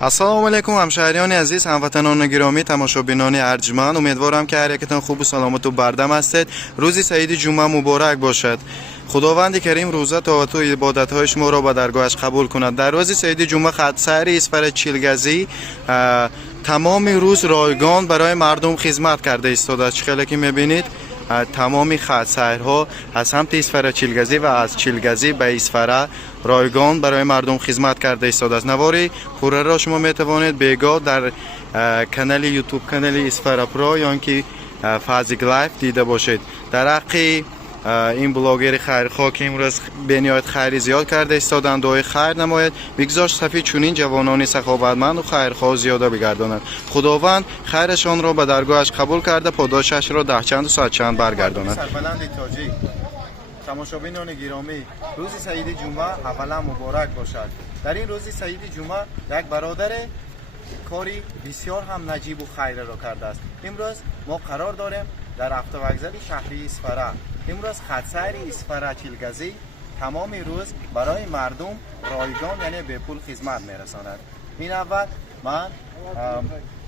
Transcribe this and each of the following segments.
السلام علیکم همشهریان عزیز، هموطنان گرامی، تماشابینان ارجمند، امیدوارم که هر یکتان خوب و سلامت و بردم هستید. روزی سعید جمعه مبارک باشد. خداوند کریم روزه طاعت و عبادت های شما را به درگاهش قبول کند. در روز سعید جمعه خط سیر اسفر چیلگزی تمام روز رایگان برای مردم خدمت کرده ایستاده. چخیلی که میبینید تمام خط سیرها از سمت اسفر چیلگزی و از چیلگزی به اسفر رایگان برای مردم خدمت کرده ایستاده است. نواری پوره را شما میتوانید بیگاه در کانال یوتیوب کانال اسفر پرو یا که فازیک لایف دیده باشید. در حق این بلاگر خیرخواه که امروز به نهایت خیری زیاد کرده ایستادند، دعای خیر نماید، بگذاشت صفی چنین جوانان سخاوتمند و خیرخواه زیاده بگردانند. خداوند خیرشان را به درگاهش قبول کرده، پاداشش را ده چند و صد چند برگرداند. سربلند تاجیک، تماشابینان گرامی، روز سعید جمعه اولا مبارک باشد. در این روز سعید جمعه یک برادر کاری بسیار هم نجیب و خیر را کرده است. امروز ما قرار داریم در هفته وگذر شهری اسفر. امروز خطسیر اسفر چیلگزی تمام روز برای مردم رایگان یعنی به پول خدمت میرساند. این اول من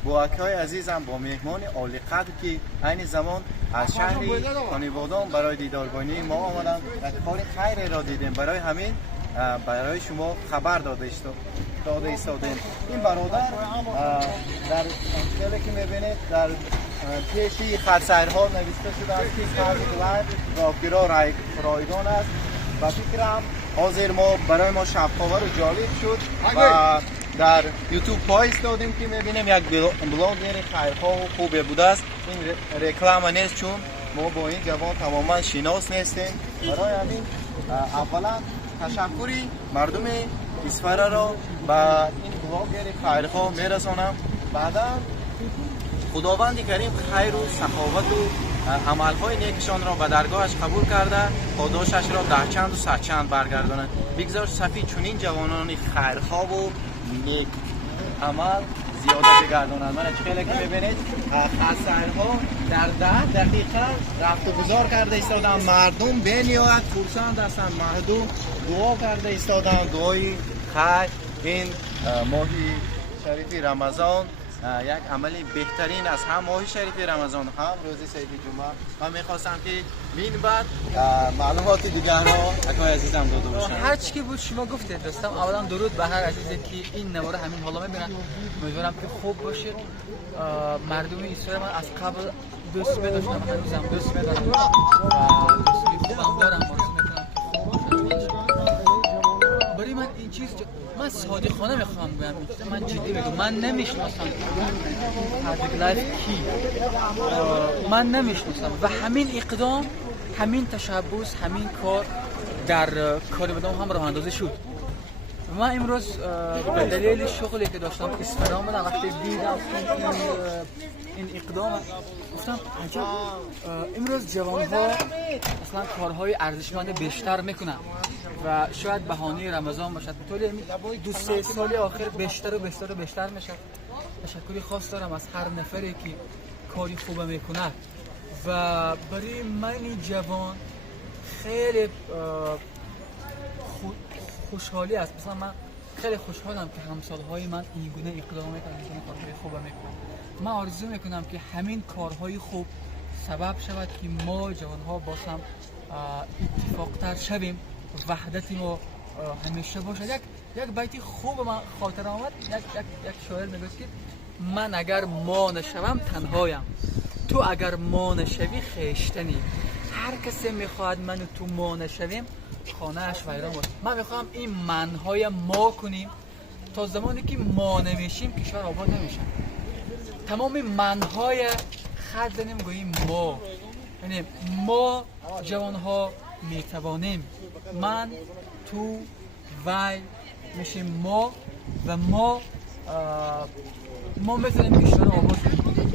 با اکای عزیزم با مهمان عالی قدر که این زمان از شهری خانواده‌ام برای دیدارگانی ما آمدن، یک کار خیر را دیدیم، برای همین برای شما خبر داده ایستادیم. این برادر در خیلی که میبینید در پیشی خطسیرها نوشته شده است که فازیک لایف راهگیرا رایگان است و فکرم حاضر ما برای ما شبخوار و جالب شد و در یوتیوب پای ایستادیم که میبینیم یک بلاگر خیرخواه و خوبه بوده است. این رکلام نیست چون ما با این جوان تماما شناس نیستیم. برای همین اولا تشکری مردم اسفر را به این بلاگر خیرخواه میرسانم. بعدا خداوند کریم خیر و سخاوت و عملهای نیکشان را به درگاهش قبول کرده، پاداشش را ده چند و صد چند برگرداند. بگذار صفی چنین جوانان خیرخواه و نیک عمل زیاده بگرداند. من خیلی که ببینید خطسیرها در 10 دقیقه رفت و گذار کرده ایستادن، مردم به نهایت خرسند هستند، مردم دعا کرده ایستادن، دعای خیر. این ماهی شریف رمضان یک عملی بهترین از هم ماه شریف رمضان هم روز سعید جمعه. من میخواستم که این بعد معلومات دیگر را اکای عزیزم داده باشم. هر چی که بود شما گفتید دوستم. اولا درود به هر عزیزی که این نواره همین حالا میبینن. امیدوارم که خوب باشید. مردم اسرائیل من از قبل دوست می‌داشتم، هنوزم دوست می‌دارم و دوستی خوبم دارم. آرزو می‌کنم که خوب باشید. برای من این چیز من صادقانه میخوام بگم، من جدی میگم، من نمیشناسم فازیک لایف کی، من نمیشناسم و همین اقدام، همین تشبوس، همین کار در کار بدم هم راه اندازی شد. من امروز به دلیل شغلی که داشتم اسفر آمدم، وقتی دیدم این اقدام گفتم عجب، امروز جوان‌ها اصلا کارهای ارزشمند بیشتر میکنن و شاید بهانه رمضان باشد. طول 2-3 سال آخر بیشتر و بیشتر و بیشتر میشه. تشکری خاص دارم از هر نفری که کاری خوب میکنه و برای من جوان خیلی خوشحالی است. مثلا من خیلی خوشحالم که همسالهای من این گونه اقدام میکنن، این گونه کارهای خوب میکنن. من آرزو میکنم که همین کارهای خوب سبب شود که ما جوانها باشم اتفاق‌تر شویم، وحدت ما همیشه باشه. یک بیتی خوب من خاطر آمد. یک شاعر میگه که من اگر ما نشوم تنهایم، تو اگر ما نشوی خیشتنی، هر کسی میخواد من و تو ما نشویم خانه اش ویران باشه. من میخوام این منهای ما کنیم تا زمانی که ما نمیشیم کشور آباد نمیشه. تمام منهای خط زنیم گوییم ما، یعنی ما جوانها میتوانیم، من تو وی میشیم ما و ما میتونیم کشور آباد کنیم.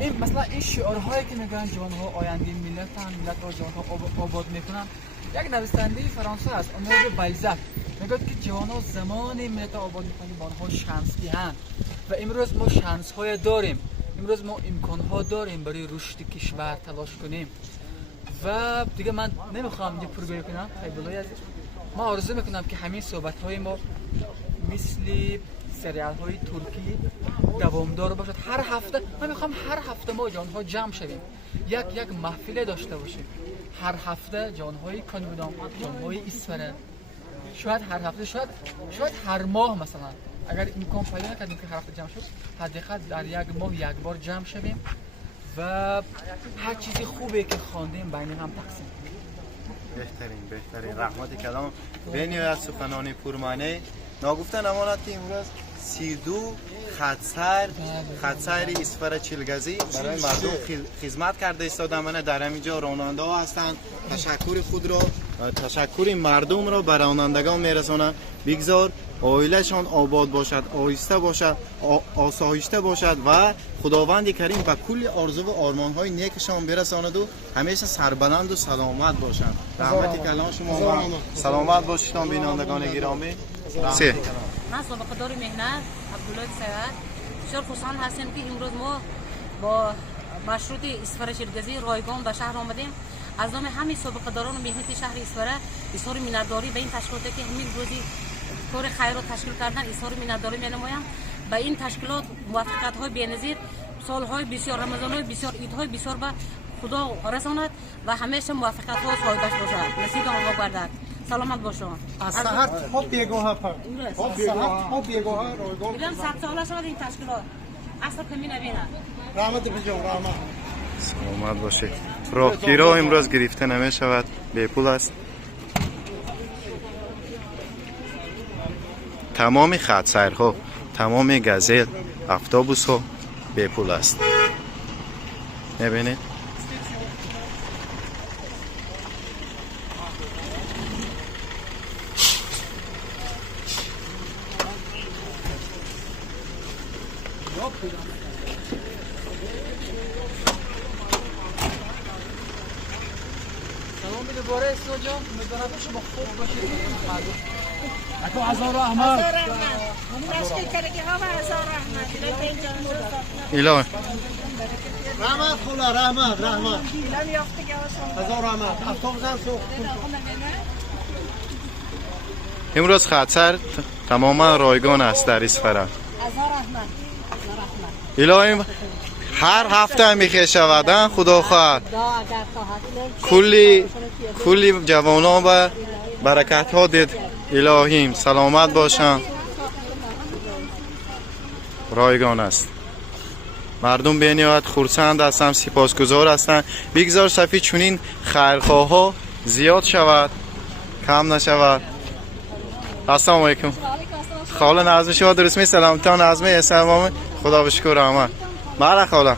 این مثلا این شعارهایی که میگن جوانها آینده ملت هم، ملت را جوانها آباد میکنن، یک نویسنده فرانسه است، آنری بالزاک، میگه که جوانها زمانی ملت آباد میکنن با آنها شانس دهند و امروز ما شانس های داریم، امروز ما امکان ها داریم برای رشد کشور تلاش کنیم و دیگه من نمیخوام دیگه پرگویی کنم. خیلی عزیز، ما آرزو میکنم که همین صحبت های ما مثل سریال های ترکی دوامدار باشد. هر هفته من میخوام هر هفته ما جانها جمع شویم، یک محفل داشته باشیم. هر هفته جانهای کانودام، جانهای ایسفره، شاید هر هفته، شاید هر ماه مثلا اگر امکان پیدا نکردیم که هر هفته جمع شد، حداقل در یک ماه یک بار جمع شویم و هر چیزی خوبی که خواندیم بین هم تقسیم کنیم. بهترین رحمت کلام بینی از سخنان پرمعنی ناگفته نماند که امروز 32 خطسر اسفر چیلگزی برای مردم خدمت کرده ایستادن. من در همینجا راننده ها هستند. تشکر مردم را به رانندگان میرسانم. بگذار عائلهشان آباد باشد، آهسته باشد، آسایشته باشد و خداوند کریم به کل آرزو و آرمان های نیکشان برساند و همیشه سربلند و سلامت باشند. رحمت کلام شما. سلامت باشید بینندگان گرامی. من سابقه‌دار مهنت عبدالله سیاد بسیار خوشحال هستیم که امروز ما با مشروط اسفر شیرگزی رایگان به شهر آمدیم. از نام همه سابقه‌داران مهنت شهر اسفر اظهار منتداری به این تشکیلاتی که همین روزی کار خیر را تشکیل کردن اظهار منتداری می‌نمایم. به این تشکیلات موفقیت‌های بی‌نظیر، سال‌های بسیار، رمضان‌های بسیار، عیدهای بسیار به خدا رساند و همیشه موفقیت‌ها صاحبش باشد. نصیب آنها گردد. سلامت باشون. از سحر خوب بیگاه پر. خوب بیگاه رایگان. میگم 100 ساله شد این تشکیلات. اصلا کمی نبینه. رحمت بجو رحمت. سلامت باشید. راهگیرها امروز گرفته نمی شود، به پول است. تمام خطسیرها، تمام گازل، اتوبوس ها به پول است. میبینید؟ سلام دوباره استاد جان، امیدوارم که شما خوب باشید. اکو هزار رحمت. ایلا رحمت خلا رحمت. هزار رحمت. اتوبوسان سوق. امروز خطر تماما رایگان است در اسفر. الهی هر هفته میخه شودن خدا خواهد کلی جوانان و برکت ها دید. الهیم سلامت باشن. رایگان است. مردم به نهایت خرسند هستند، سپاسگزار هستند. بگذار صفی چنین خیرخواه ها زیاد شود، کم نشود. السلام علیکم. خاله نظم شما درست می؟ سلامتان نظم اسلام. خدا بشکر رحمت. بله خاله.